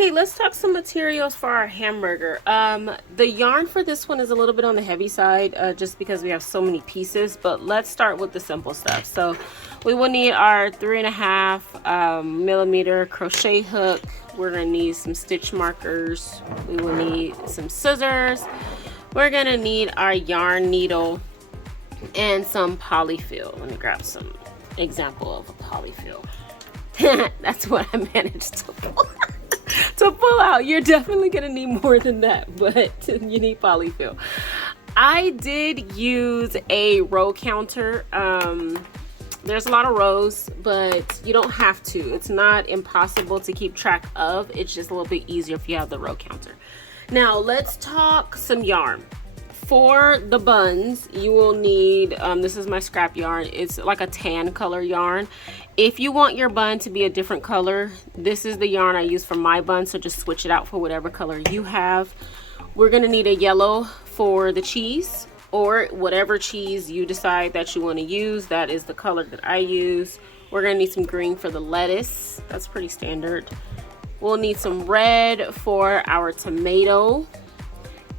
Okay, let's talk some materials for our hamburger. The yarn for this one is a little bit on the heavy side, just because we have so many pieces, but let's start with the simple stuff. So we will need our 3.5 millimeter crochet hook. We're gonna need some stitch markers. We will need some scissors. We're gonna need our yarn needle and some polyfill. Let me grab some example of a polyfill. That's what I managed to pull. To pull out. You're definitely gonna need more than that, but you need polyfill. I did use a row counter. There's a lot of rows, but you don't have to. It's not impossible to keep track of. It's just a little bit easier if you have the row counter. Now let's talk some yarn. For the buns, you will need, this is my scrap yarn. It's like a tan color yarn. If you want your bun to be a different color, this is the yarn I use for my bun, so just switch it out for whatever color you have. We're gonna need a yellow for the cheese, or whatever cheese you decide that you want to use. That is the color that I use. We're gonna need some green for the lettuce. That's pretty standard. We'll need some red for our tomato.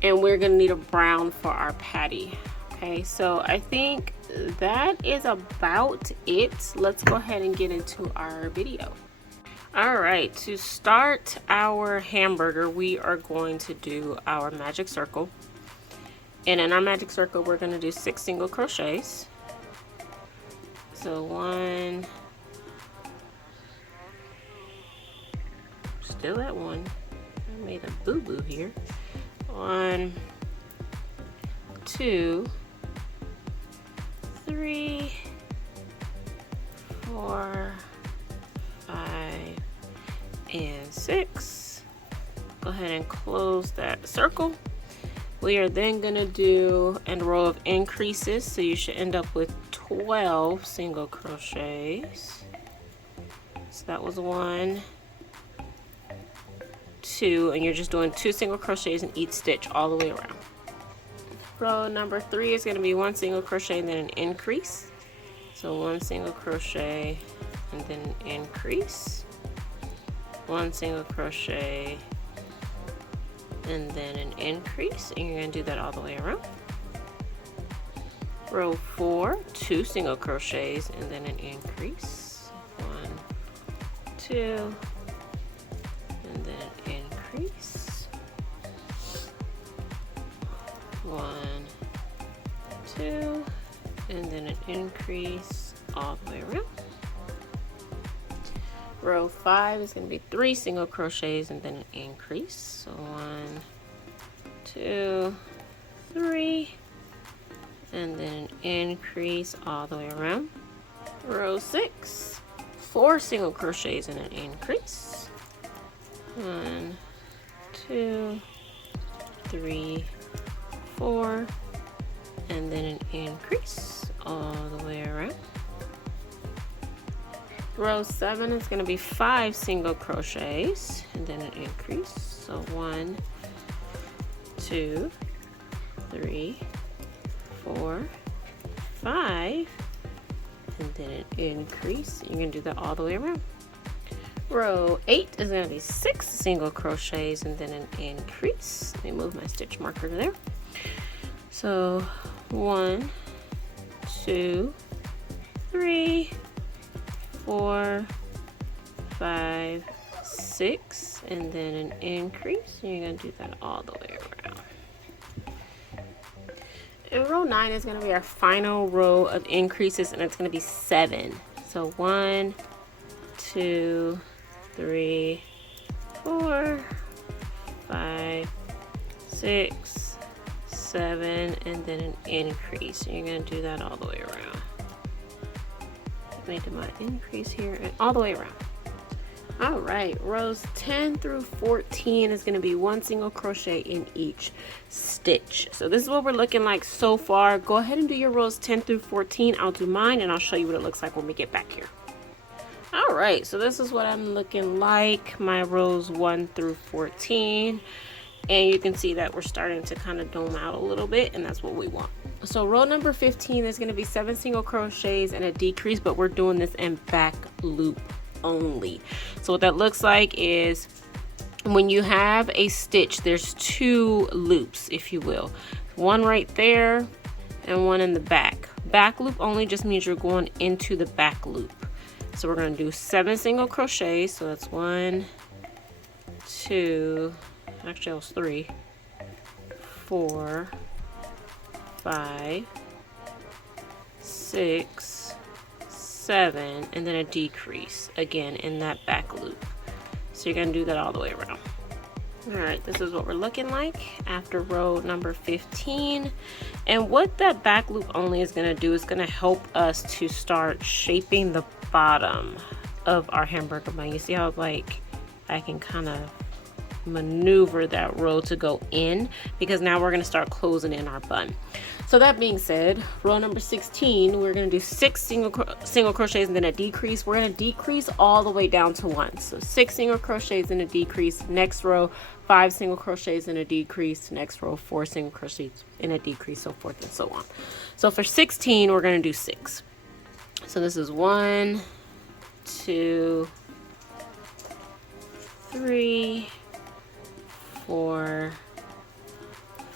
And we're gonna need a brown for our patty. Okay, so I think that is about it. Let's go ahead and get into our video. All right, to start our hamburger, we are going to do our magic circle. And in our magic circle, we're gonna do 6 single crochets. So 1, still at 1. I made a boo-boo here. 1, 2, 3, 4, 5, and 6. Go ahead and close that circle. We are then going to do a row of increases, so you should end up with 12 single crochets. So that was 1, 2, and you're just doing 2 single crochets in each stitch all the way around. Row number 3 is going to be 1 single crochet and then an increase. So 1 single crochet and then an increase, 1 single crochet and then an increase, and you're going to do that all the way around. Row 4, 2 single crochets and then an increase, 1, 2, and then an increase, 1, 2, and then an increase all the way around. Row 5 is going to be 3 single crochets and then an increase. So 1, 2, 3, and then an increase all the way around. Row 6, 4 single crochets and an increase. 1, 2, 3, 4, and then an increase all the way around. Row 7 is going to be 5 single crochets and then an increase. So 1, 2, 3, 4, 5, and then an increase. You're going to do that all the way around. Row 8 is going to be 6 single crochets and then an increase. Let me move my stitch marker there. So 1, 2, 3, 4, 5, 6, and then an increase. And you're going to do that all the way around. And row 9 is going to be our final row of increases, and it's going to be 7. So 1, 2, 3, 4, 5, 6, 7, and then an increase. And you're going to do that all the way around. Let me do my increase here and all the way around. All right, rows 10 through 14 is going to be 1 single crochet in each stitch. So this is what we're looking like so far. Go ahead and do your rows 10 through 14. I'll do mine and I'll show you what it looks like when we get back here. All right, so this is what I'm looking like, my rows 1 through 14. And you can see that we're starting to kind of dome out a little bit, and that's what we want. So row number 15 is going to be 7 single crochets and a decrease, but we're doing this in back loop only. So what that looks like is when you have a stitch, there's two loops, if you will. One right there and one in the back. Back loop only just means you're going into the back loop. So we're going to do 7 single crochets. So that's 1, 2, actually it was 3, 4, 5, 6, 7, and then a decrease again in that back loop. So you're going to do that all the way around. Alright, this is what we're looking like after row number 15. And what that back loop only is going to do is going to help us to start shaping the bottom of our hamburger bun. You see how like I can kind of maneuver that row to go in, because now we're going to start closing in our bun. So that being said, row number 16, we're going to do 6 single crochets and then a decrease. We're going to decrease all the way down to 1. So 6 single crochets and a decrease. Next row, 5 single crochets and a decrease. Next row, 4 single crochets and a decrease, so forth and so on. So for 16, we're going to do 6. So this is 1, 2, 3, 4,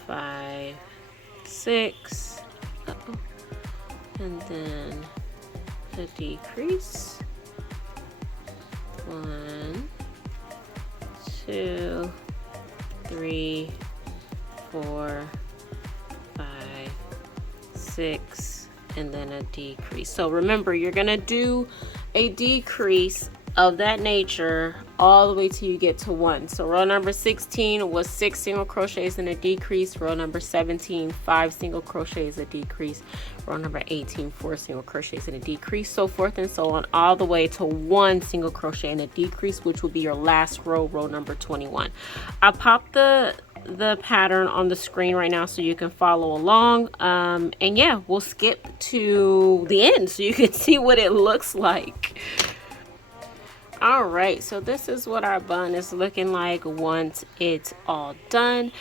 5, 6, and then a decrease. 1, 2, 3, 4, 5, 6, and then a decrease. So remember, you're gonna do a decrease of that nature all the way till you get to 1. So row number 16 was 6 single crochets and a decrease. Row number 17, 5 single crochets, a decrease. Row number 18, 4 single crochets and a decrease, so forth and so on, all the way to 1 single crochet and a decrease, which will be your last row, row number 21. I popped the pattern on the screen right now so you can follow along, and yeah, we'll skip to the end so you can see what it looks like. All right, so this is what our bun is looking like once it's all done.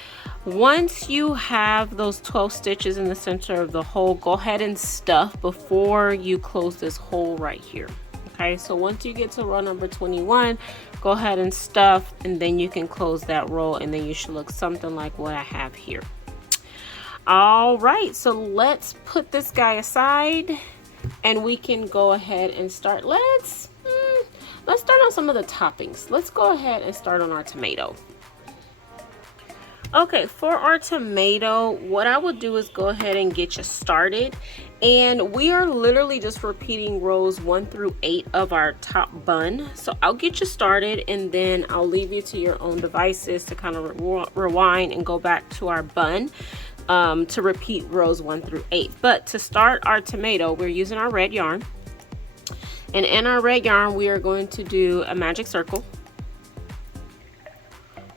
Once you have those 12 stitches in the center of the hole, go ahead and stuff before you close this hole right here. Okay, so once you get to row number 21, go ahead and stuff, and then you can close that row, and then you should look something like what I have here. All right, so let's put this guy aside and we can go ahead and start. Let's start on some of the toppings. Let's go ahead and start on our tomato. Okay, for our tomato, what I would do is go ahead and get you started. And we are literally just repeating rows 1 through 8 of our top bun. So I'll get you started and then I'll leave you to your own devices to kind of rewind and go back to our bun to repeat rows 1 through 8. But to start our tomato, we're using our red yarn. And in our red yarn, we are going to do a magic circle.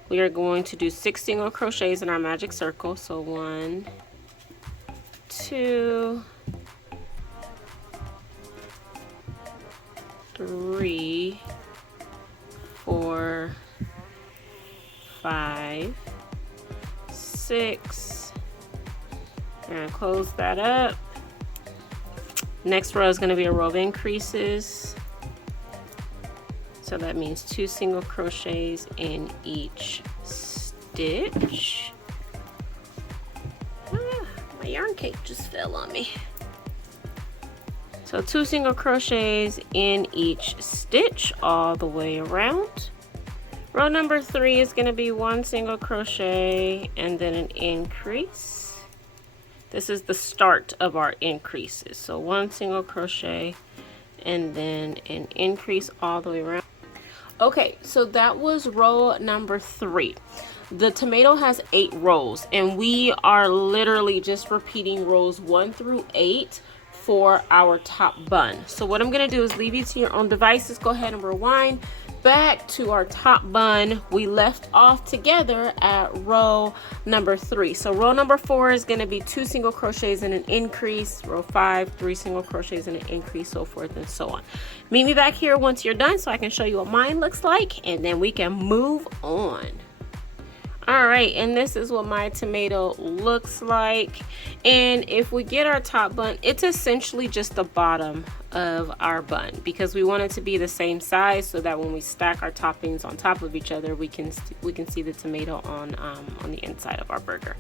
We are going to do 6 single crochets in our magic circle. So 1, 2, 3, 4, 5, 6. And close that up. Next row is going to be a row of increases. So that means 2 single crochets in each stitch. My yarn cake just fell on me. So 2 single crochets in each stitch all the way around. Row number 3 is going to be 1 single crochet and then an increase. This is the start of our increases. So 1 single crochet and then an increase all the way around. Okay, so that was row number 3. The tomato has 8 rows and we are literally just repeating rows 1 through 8 for our top bun. So what I'm going to do is leave you to your own devices. Go ahead and rewind back to our top bun. We left off together at row number 3. So row number 4 is going to be 2 single crochets and an increase. Row 5, 3 single crochets and an increase, so forth and so on. Meet me back here once you're done so I can show you what mine looks like, and then we can move on. All right, and this is what my tomato looks like. And if we get our top bun, it's essentially just the bottom of our bun, because we want it to be the same size so that when we stack our toppings on top of each other, we can see the tomato on the inside of our burger.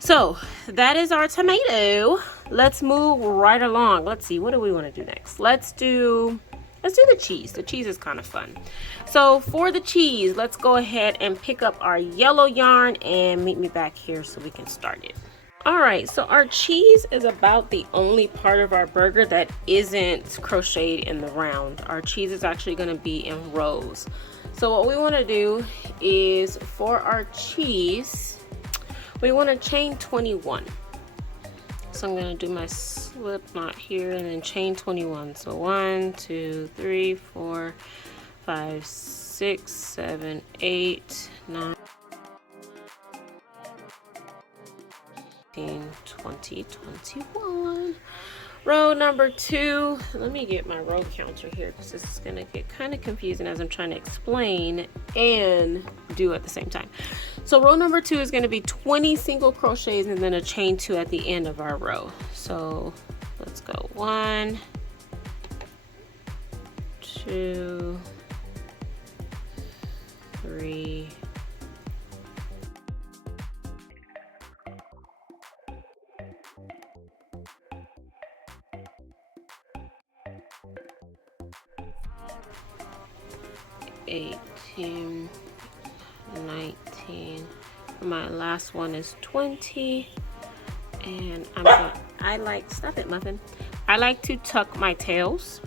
So that is our tomato. Let's move right along. Let's see, what do we want to do next? Let's do the cheese. The cheese is kind of fun. So for the cheese, let's go ahead and pick up our yellow yarn and meet me back here so we can start it. All right, so our cheese is about the only part of our burger that isn't crocheted in the round. Our cheese is actually going to be in rows. So what we want to do is, for our cheese, we want to chain 21. So I'm going to do my slip knot here and then chain 21. So 1, 2, 3, 4, 5, 6, 7, 8, 9, 20, 21. Row number 2. Let me get my row counter here because this is going to get kind of confusing as I'm trying to explain and do at the same time. So row number 2 is going to be 20 single crochets and then a chain 2 at the end of our row. So let's go 1, 2, 3, 18, 19. My last one is 20. And stop it, Muffin. I like to tuck my tails.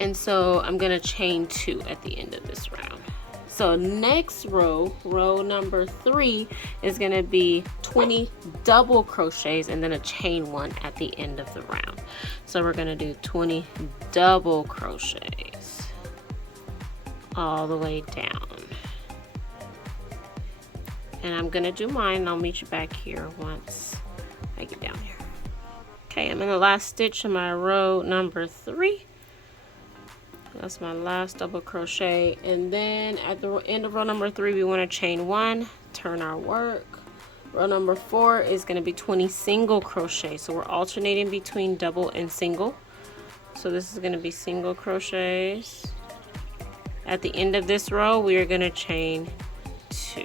And so I'm gonna chain 2 at the end of this round. So next row, row number 3, is gonna be 20 double crochets and then a chain 1 at the end of the round. So we're gonna do 20 double crochets all the way down. And I'm gonna do mine and I'll meet you back here once I get down here. Okay, I'm in the last stitch of my row number 3. That's my last double crochet. And then at the end of row number 3, we want to chain 1, turn our work. Row number 4 is going to be 20 single crochet. So we're alternating between double and single. So this is going to be single crochets. At the end of this row, we are going to chain 2.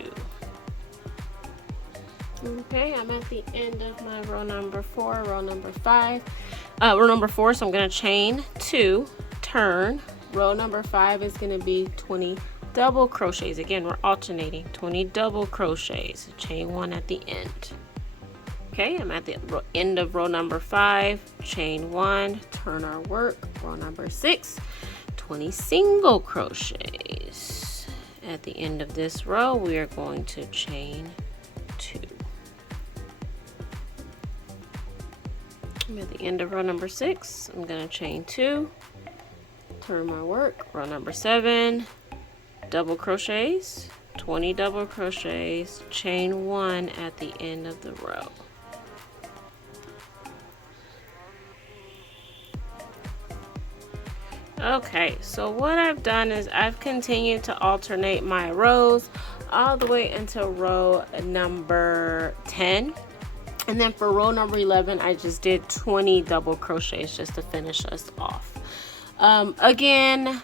Okay, I'm at the end of my row number 4, row number 5. Row number 4, so I'm going to chain 2, turn. Row number 5 is going to be 20 double crochets. Again, we're alternating 20 double crochets, chain 1 at the end. Okay, I'm at the end of row number 5, chain 1, turn our work. Row number 6, 20 single crochets. At the end of this row, we are going to chain 2. I'm at the end of row number 6. I'm going to chain 2, turn my work. Row number 7, double crochets, 20 double crochets, chain 1 at the end of the row. Okay, so what I've done is I've continued to alternate my rows all the way until row number 10. And then for row number 11, I just did 20 double crochets just to finish us off. Again,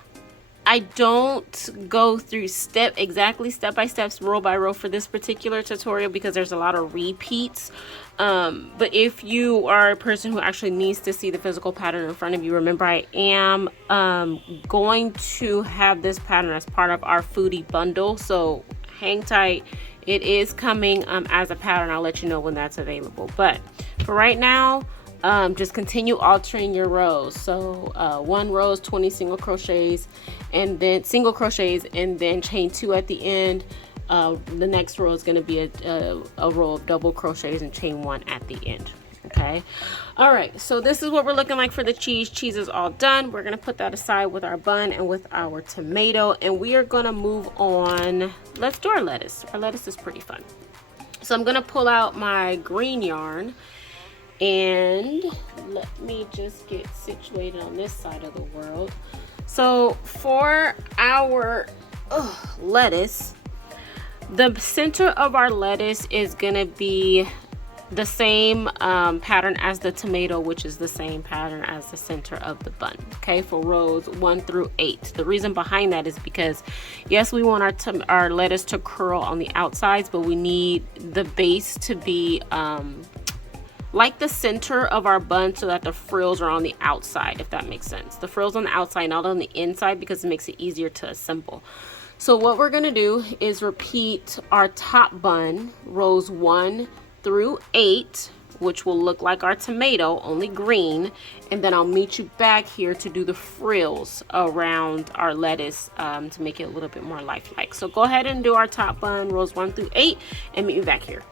I don't go through step by step, row by row for this particular tutorial because there's a lot of repeats. But if you are a person who actually needs to see the physical pattern in front of you, remember I am going to have this pattern as part of our Foodie bundle. So hang tight. It is coming as a pattern. I'll let you know when that's available. But for right now, just continue altering your rows. So one row is 20 single crochets and then chain 2 at the end. The next row is going to be a row of double crochets and chain 1 at the end. Okay, all right, so this is what we're looking like for the cheese. Cheese is all done. We're going to put that aside with our bun and with our tomato, and we are going to move on. Let's do our lettuce. Our lettuce is pretty fun. So I'm going to pull out my green yarn. And let me just get situated on this side of the world. So for our lettuce, The center of our lettuce is gonna be the same pattern as the tomato, which is the same pattern as the center of the bun, okay, for rows 1 through 8. The reason behind that is because, yes, we want our lettuce to curl on the outsides, but we need the base to be like the center of our bun so that the frills are on the outside, if that makes sense. The frills on the outside, not on the inside, because it makes it easier to assemble. So what we're gonna do is repeat our top bun, rows 1 through 8, which will look like our tomato, only green, and then I'll meet you back here to do the frills around our lettuce to make it a little bit more lifelike. So go ahead and do our top bun, rows 1 through 8, and meet me back here.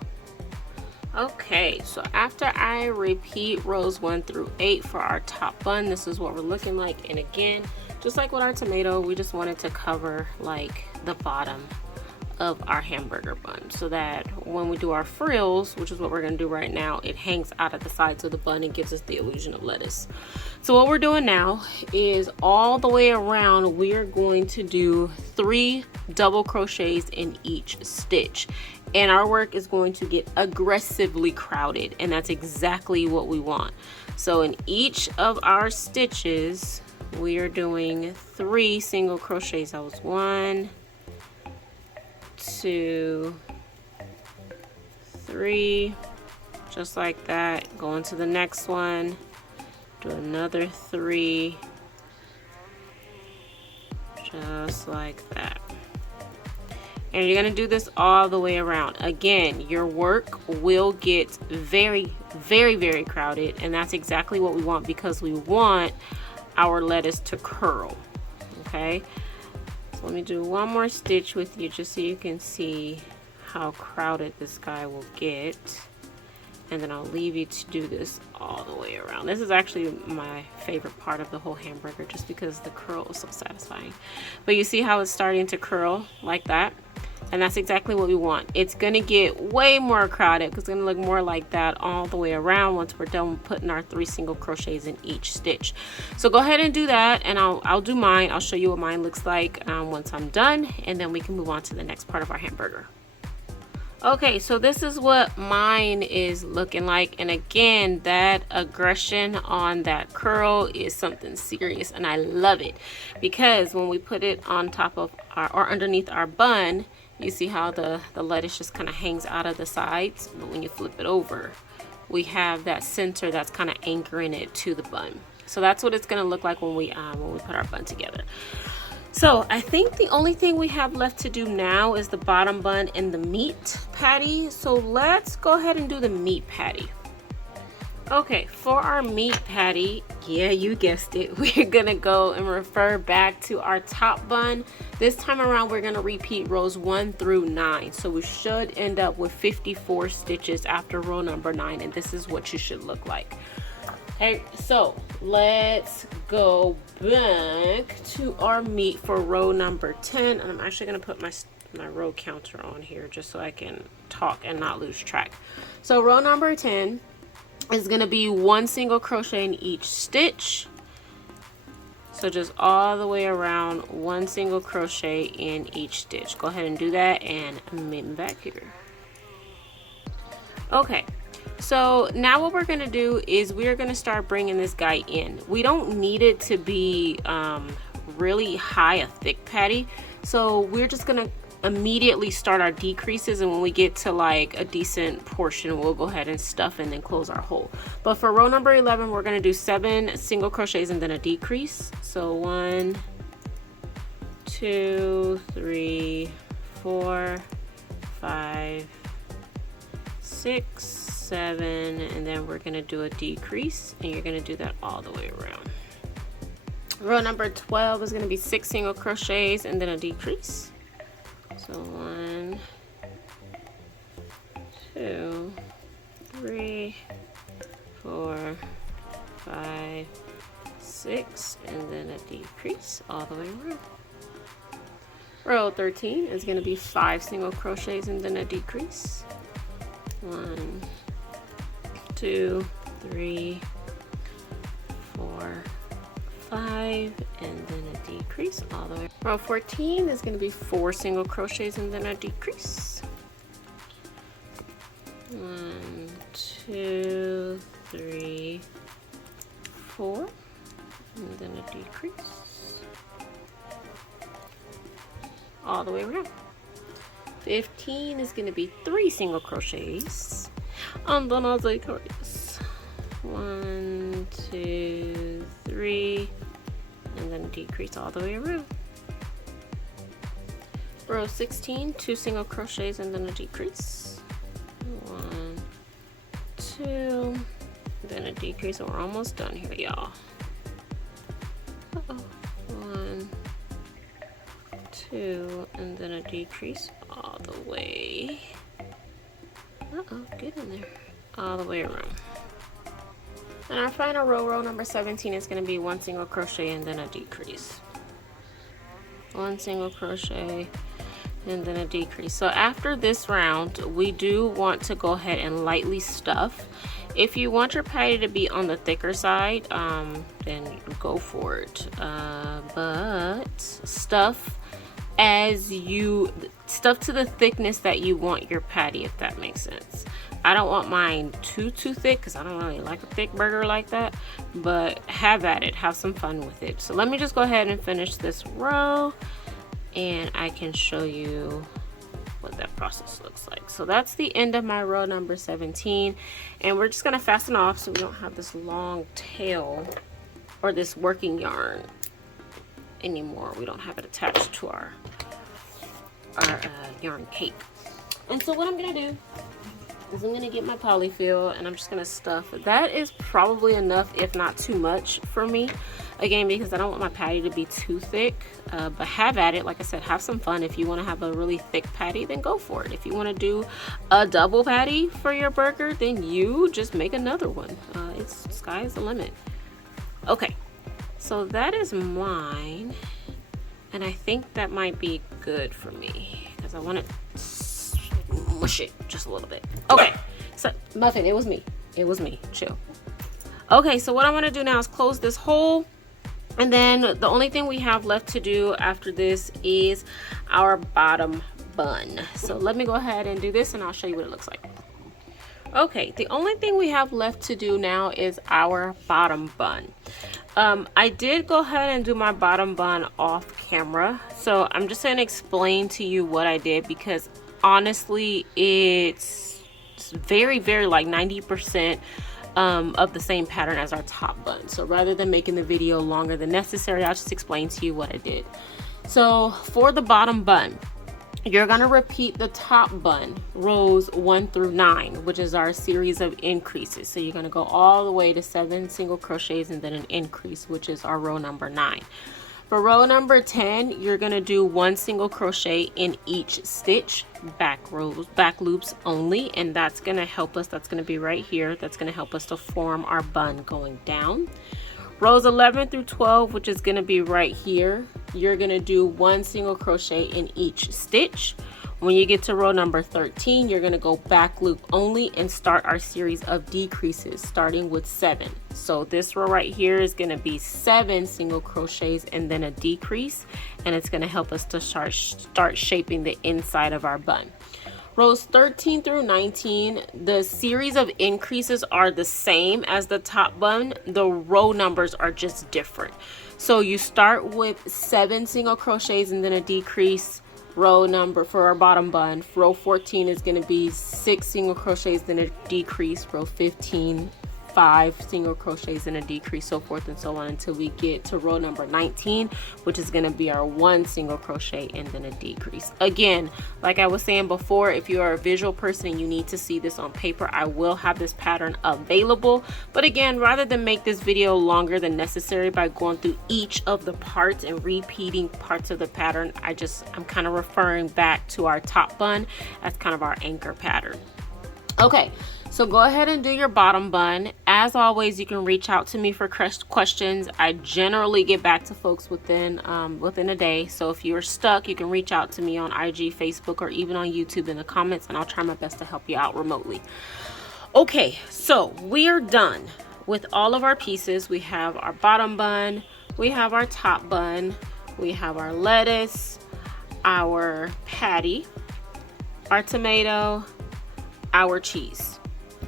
Okay, so after I repeat rows 1 through 8 for our top bun, this is what we're looking like. And again, just like with our tomato, we just wanted to cover like the bottom of our hamburger bun so that when we do our frills, which is what we're going to do right now, it hangs out at the sides of the bun and gives us the illusion of lettuce. So what we're doing now is all the way around, we are going to do 3 double crochets in each stitch, and our work is going to get aggressively crowded, and that's exactly what we want. So in each of our stitches we are doing 3 single crochets. That was 1, 2, 3, just like that. Go into the next one, do another 3, just like that. And you're going to do this all the way around. Again, your work will get very, very, very crowded, and that's exactly what we want because we want our lettuce to curl. Okay, so let me do one more stitch with you just so you can see how crowded this guy will get, and then I'll leave you to do this all the way around. This is actually my favorite part of the whole hamburger just because the curl is so satisfying. But you see how it's starting to curl like that? And that's exactly what we want. It's gonna get way more crowded because it's gonna look more like that all the way around once we're done putting our 3 single crochets in each stitch. So go ahead and do that, and I'll do mine. I'll show you what mine looks like once I'm done, and then we can move on to the next part of our hamburger. Okay, so this is what mine is looking like, and again, that aggression on that curl is something serious, and I love it because when we put it on top of or underneath our bun, you see how the lettuce just kind of hangs out of the sides, but when you flip it over, we have that center that's kind of anchoring it to the bun. So that's what it's going to look like when we put our bun together. So I think the only thing we have left to do now is the bottom bun and the meat patty. So let's go ahead and do the meat patty. Okay, for our meat patty, yeah, you guessed it, we're gonna go and refer back to our top bun. This time around, we're gonna repeat rows 1 through 9. So we should end up with 54 stitches after row number 9, and this is what you should look like. Okay, so let's go back to our meat for row number 10, and I'm actually gonna put my row counter on here just so I can talk and not lose track. So row number 10 is going to be 1 single crochet in each stitch. So just all the way around, 1 single crochet in each stitch. Go ahead and do that and meet me back here. Okay, so now what we're going to do is we're going to start bringing this guy in. We don't need it to be really high, a thick patty, so we're just going to immediately start our decreases, and when we get to like a decent portion, we'll go ahead and stuff and then close our hole. But for row number 11, we're going to do 7 single crochets and then a decrease. So 1, 2, 3, 4, 5, 6, 7, and then we're going to do a decrease, and you're going to do that all the way around. Row number 12 is going to be 6 single crochets and then a decrease. So 1, 2, 3, 4, 5, 6, and then a decrease all the way around. Row 13 is going to be 5 single crochets and then a decrease. 1, 2, 3, 4, 5, and then a decrease all the way around. Row 14 is going to be 4 single crochets and then a decrease. 1, 2, 3, 4, and then a decrease all the way around. 15 is going to be 3 single crochets and then a decrease. 1, 2, 3, and then a decrease all the way around. Row 16, 2 single crochets and then a decrease. 1, 2, then a decrease, and we're almost done here, y'all. 1, 2, and then a decrease all the way. Get in there. All the way around. And our final row, row number 17, is going to be 1 single crochet and then a decrease. 1 single crochet and then a decrease. So after this round, we do want to go ahead and lightly stuff. If you want your patty to be on the thicker side, then go for it. But stuff to the thickness that you want your patty, if that makes sense. I don't want mine too thick because I don't really like a thick burger like that, but have at it, have some fun with it. So let me just go ahead and finish this row and I can show you what that process looks like. So that's the end of my row number 17, and we're just going to fasten off so we don't have this long tail or this working yarn anymore. We don't have it attached to our yarn cape. And so what I'm going to do is I'm going to get my polyfill and I'm just going to stuff. That is probably enough, if not too much for me, again, because I don't want my patty to be too thick. But have at it. Like I said, have some fun. If you want to have a really thick patty, then go for it. If you want to do a double patty for your burger, then you just make another one. It's sky is the limit. Okay, so that is mine, and I think that might be good for me because I want to mush it just a little bit. Okay, so Muffin, it was me, chill. Okay, so what I want to do now is close this hole, and then the only thing we have left to do after this is our bottom bun. So let me go ahead and do this and I'll show you what it looks like. Okay, the only thing we have left to do now is our bottom bun. I did go ahead and do my bottom bun off camera, so I'm just going to explain to you what I did, because honestly it's very like 90% of the same pattern as our top bun. So rather than making the video longer than necessary, I'll just explain to you what I did. So for the bottom bun, you're going to repeat the top bun rows 1 through 9, which is our series of increases. So you're going to go all the way to 7 single crochets and then an increase, which is our row number 9. For row number 10, you're going to do 1 single crochet in each stitch, back loops only, and that's going to help us. That's going to be right here. That's going to help us to form our bun going down. Rows 11 through 12, which is going to be right here, you're going to do 1 single crochet in each stitch. When you get to row number 13, you're going to go back loop only and start our series of decreases, starting with 7. So this row right here is going to be 7 single crochets and then a decrease, and it's going to help us to start shaping the inside of our bun. Rows 13 through 19, the series of increases are the same as the top bun. The row numbers are just different. So you start with 7 single crochets and then a decrease. Row number for our bottom bun, row 14 is going to be 6 single crochets then a decrease. Row 15, 5 single crochets and a decrease, so forth and so on until we get to row number 19, which is going to be our 1 single crochet and then a decrease. Again, like I was saying before, if you are a visual person and you need to see this on paper, I will have this pattern available. But again, rather than make this video longer than necessary by going through each of the parts and repeating parts of the pattern, I'm kind of referring back to our top bun as kind of our anchor pattern. Okay, so go ahead and do your bottom bun. As always, you can reach out to me for questions. I generally get back to folks within a day. So if you're stuck, you can reach out to me on IG, Facebook, or even on YouTube in the comments, and I'll try my best to help you out remotely. Okay, so we are done with all of our pieces. We have our bottom bun, we have our top bun, We have our lettuce, our patty, our tomato, our cheese.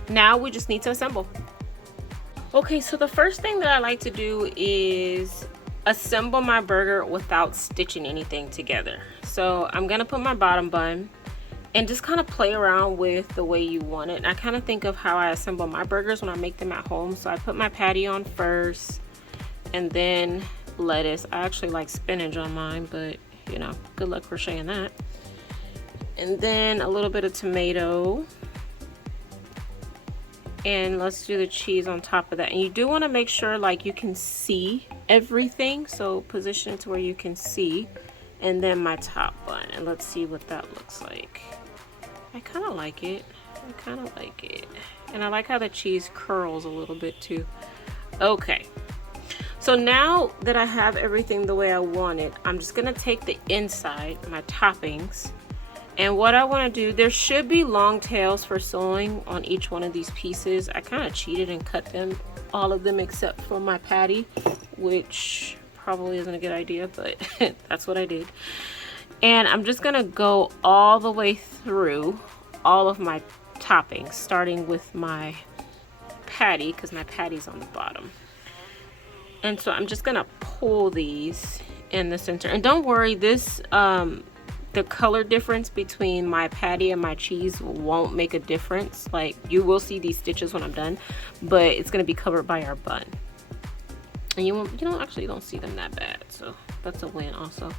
Now we just need to assemble. Okay, so the first thing that I like to do is assemble my burger without stitching anything together. So I'm gonna put my bottom bun and just kind of play around with the way you want it. And I kind of think of how I assemble my burgers when I make them at home. So I put my patty on first and then lettuce. I actually like spinach on mine, but you know, good luck crocheting that. And then a little bit of tomato. And let's do the cheese on top of that. And you do want to make sure like you can see everything. So position it to where you can see. And then my top bun. And let's see what that looks like. I kind of like it. I kind of like it. And I like how the cheese curls a little bit too. Okay. So now that I have everything the way I want it, I'm just going to take the inside, my toppings. And what I want to do, there should be long tails for sewing on each one of these pieces. I kind of cheated and cut them, all of them except for my patty, which probably isn't a good idea, but that's what I did. And I'm just gonna go all the way through all of my toppings, starting with my patty, because my patty's on the bottom. And so I'm just gonna pull these in the center. And don't worry, this the color difference between my patty and my cheese won't make a difference. Like, you will see these stitches when I'm done, but it's gonna be covered by our bun. And you don't see them that bad, so that's a win also.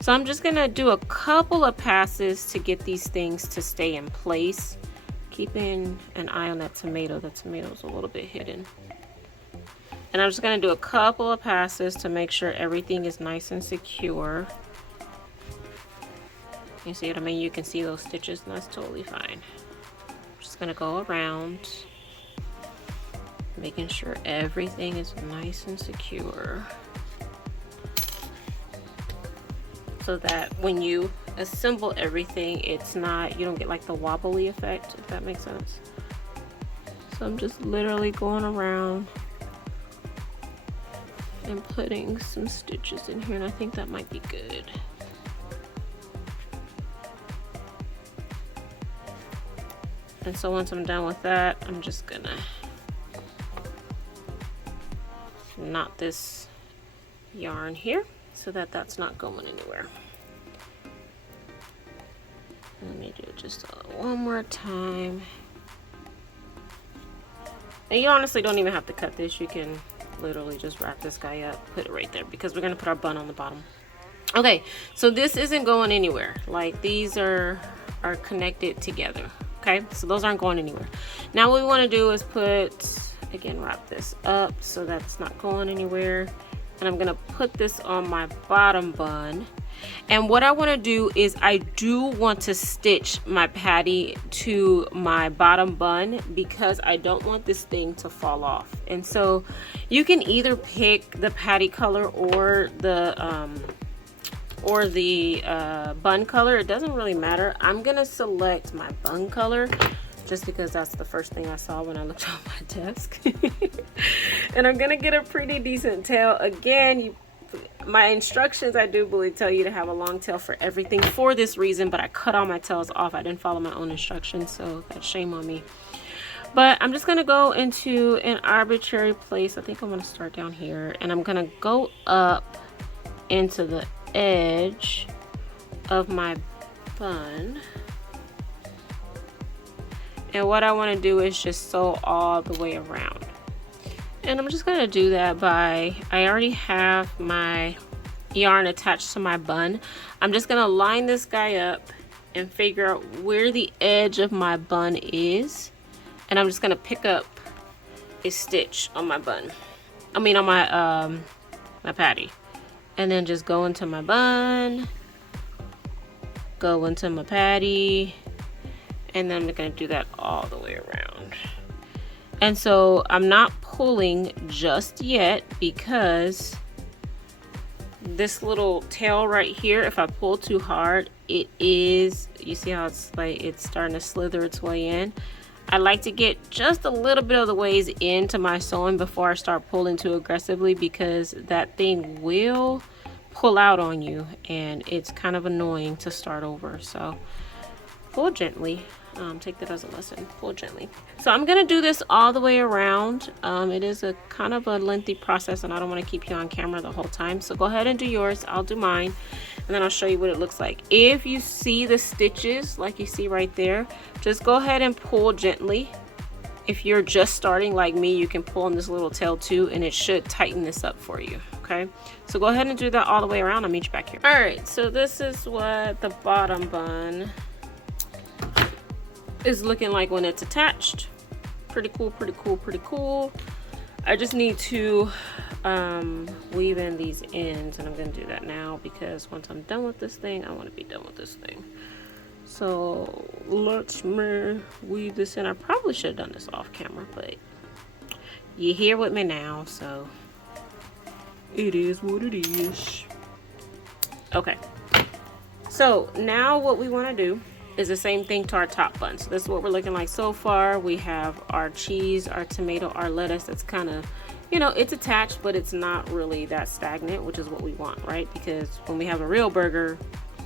So I'm just gonna do a couple of passes to get these things to stay in place, keeping an eye on that tomato. The tomato's a little bit hidden. And I'm just gonna do a couple of passes to make sure everything is nice and secure. You see what I mean? You can see those stitches, and that's totally fine. I'm just gonna go around, making sure everything is nice and secure, so that when you assemble everything, it's not, you don't get like the wobbly effect, if that makes sense. So I'm just literally going around and putting some stitches in here, and I think that might be good. And so once I'm done with that, I'm just gonna knot this yarn here so that that's not going anywhere. Let me do it just one more time. And you honestly don't even have to cut this. You can literally just wrap this guy up, put it right there, because we're gonna put our bun on the bottom. Okay, so this isn't going anywhere. Like, these are connected together. Okay, so those aren't going anywhere. Now what we want to do is wrap this up so that's not going anywhere. And I'm gonna put this on my bottom bun. And what I want to do is I do want to stitch my patty to my bottom bun, because I don't want this thing to fall off. And so you can either pick the patty color or the bun color. It doesn't really matter. I'm gonna select my bun color just because that's the first thing I saw when I looked on my desk. And I'm gonna get a pretty decent tail. Again, my instructions, I do believe, tell you to have a long tail for everything for this reason, but I cut all my tails off. I didn't follow my own instructions, so that's shame on me. But I'm just gonna go into an arbitrary place. I think I'm gonna start down here, and I'm gonna go up into the edge of my bun. And what I want to do is just sew all the way around. And I'm just going to do that by, I already have my yarn attached to my bun. I'm just going to line this guy up and figure out where the edge of my bun is. And I'm just going to pick up a stitch on my bun. I mean on my my patty. And then just go into my bun, go into my patty, and then I'm gonna do that all the way around. And so I'm not pulling just yet, because this little tail right here, if I pull too hard, it is, you see how it's like it's starting to slither its way in. I like to get just a little bit of the ways into my sewing before I start pulling too aggressively, because that thing will pull out on you, and it's kind of annoying to start over. So pull gently. Take that as a lesson. Pull gently. So I'm gonna do this all the way around. It is a kind of a lengthy process, and I don't want to keep you on camera the whole time. So go ahead and do yours. I'll do mine, and then I'll show you what it looks like. If you see the stitches like you see right there, just go ahead and pull gently. If you're just starting like me, you can pull on this little tail too, and it should tighten this up for you. Okay, so go ahead and do that all the way around. I'll meet you back here. All right, so this is what the bottom bun is looking like when it's attached. Pretty cool, pretty cool, pretty cool. I just need to weave in these ends, and I'm gonna do that now because once I'm done with this thing, I want to be done with this thing. So let's weave this in. I probably should have done this off camera, but you're here with me now, so it is what it is. Okay, so now what we want to do is the same thing to our top bun. So this is what we're looking like so far. We have our cheese, our tomato, our lettuce. That's kind of, you know, it's attached, but it's not really that stagnant, which is what we want, right? Because when we have a real burger,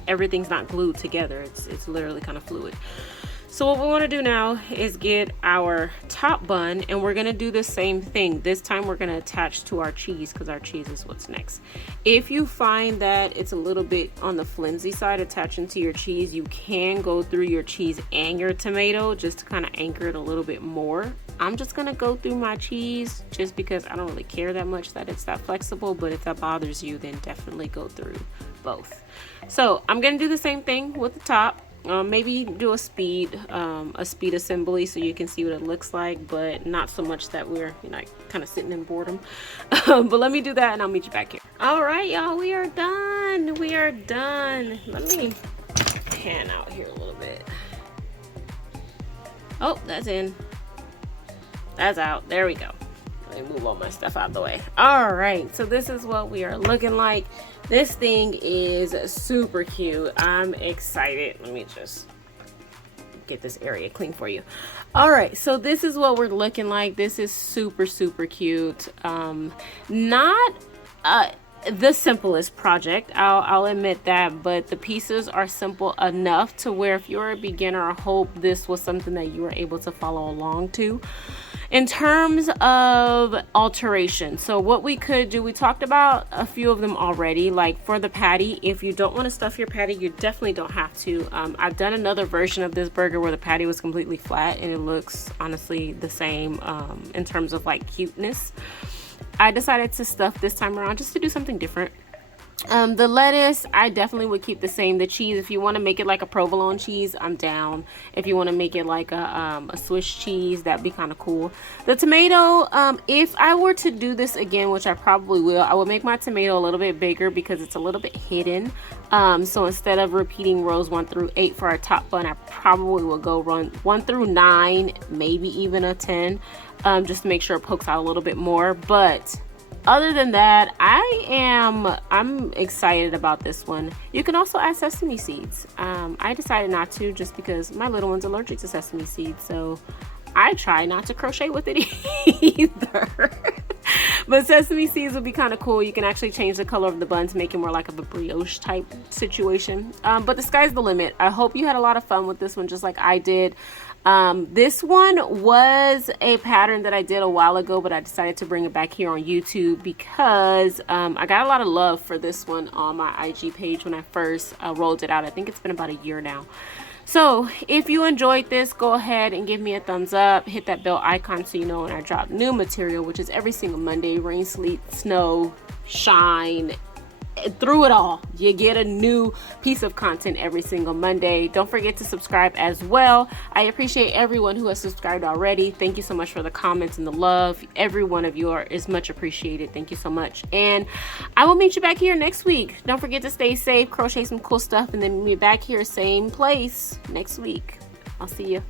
everything's not glued together. It's literally kind of fluid. So what we want to do now is get our top bun, and we're going to do the same thing. This time we're going to attach to our cheese because our cheese is what's next. If you find that it's a little bit on the flimsy side attaching to your cheese, you can go through your cheese and your tomato just to kind of anchor it a little bit more. I'm just going to go through my cheese just because I don't really care that much that it's that flexible, but if that bothers you, then definitely go through both. So I'm going to do the same thing with the top. Maybe do a speed assembly so you can see what it looks like, but not so much that we're, you know, kind of sitting in boredom. But let me do that and I'll meet you back here. All right, y'all, we are done. We are done. Let me pan out here a little bit. Oh, that's in. That's out. There we go. Let me move all my stuff out of the way. All right, so this is what we are looking like. This thing is super cute. I'm excited. Let me just get this area clean for you. All right, so this is what we're looking like. This is super, super cute. Not the simplest project, I'll admit that, but the pieces are simple enough to where if you're a beginner, I hope this was something that you were able to follow along to. In terms of alteration, so what we could do, we talked about a few of them already. Like for the patty, if you don't want to stuff your patty, you definitely don't have to. I've done another version of this burger where the patty was completely flat and it looks honestly the same in terms of like cuteness. I decided to stuff this time around just to do something different. The lettuce, I definitely would keep the same. The cheese, if you want to make it like a provolone cheese, I'm down. If you want to make it like a Swiss cheese, that'd be kind of cool. The tomato, if I were to do this again, which I probably will, I would make my tomato a little bit bigger because it's a little bit hidden. So instead of repeating rows 1 through 8 for our top bun, I probably will go run 1 through 9, maybe even a 10, just to make sure it pokes out a little bit more. But other than that, I'm excited about this one. You can also add sesame seeds. I decided not to just because my little one's allergic to sesame seeds, so I try not to crochet with it either. But sesame seeds would be kind of cool. You can actually change the color of the bun to make it more like of a brioche type situation. But the sky's the limit. I hope you had a lot of fun with this one just like I did. This one was a pattern that I did a while ago, but I decided to bring it back here on YouTube because I got a lot of love for this one on my IG page when I first rolled it out. I think it's been about a year now. So if you enjoyed this, go ahead and give me a thumbs up, hit that bell icon so you know when I drop new material, which is every single Monday. Rain, sleet, snow, shine, through it all, you get a new piece of content every single Monday. Don't forget to subscribe as well. I appreciate everyone who has subscribed already. Thank you so much for the comments and the love. Every one of you is much appreciated. Thank you so much, and I will meet you back here next week. Don't forget to stay safe, crochet some cool stuff, and then meet back here same place next week. I'll see you.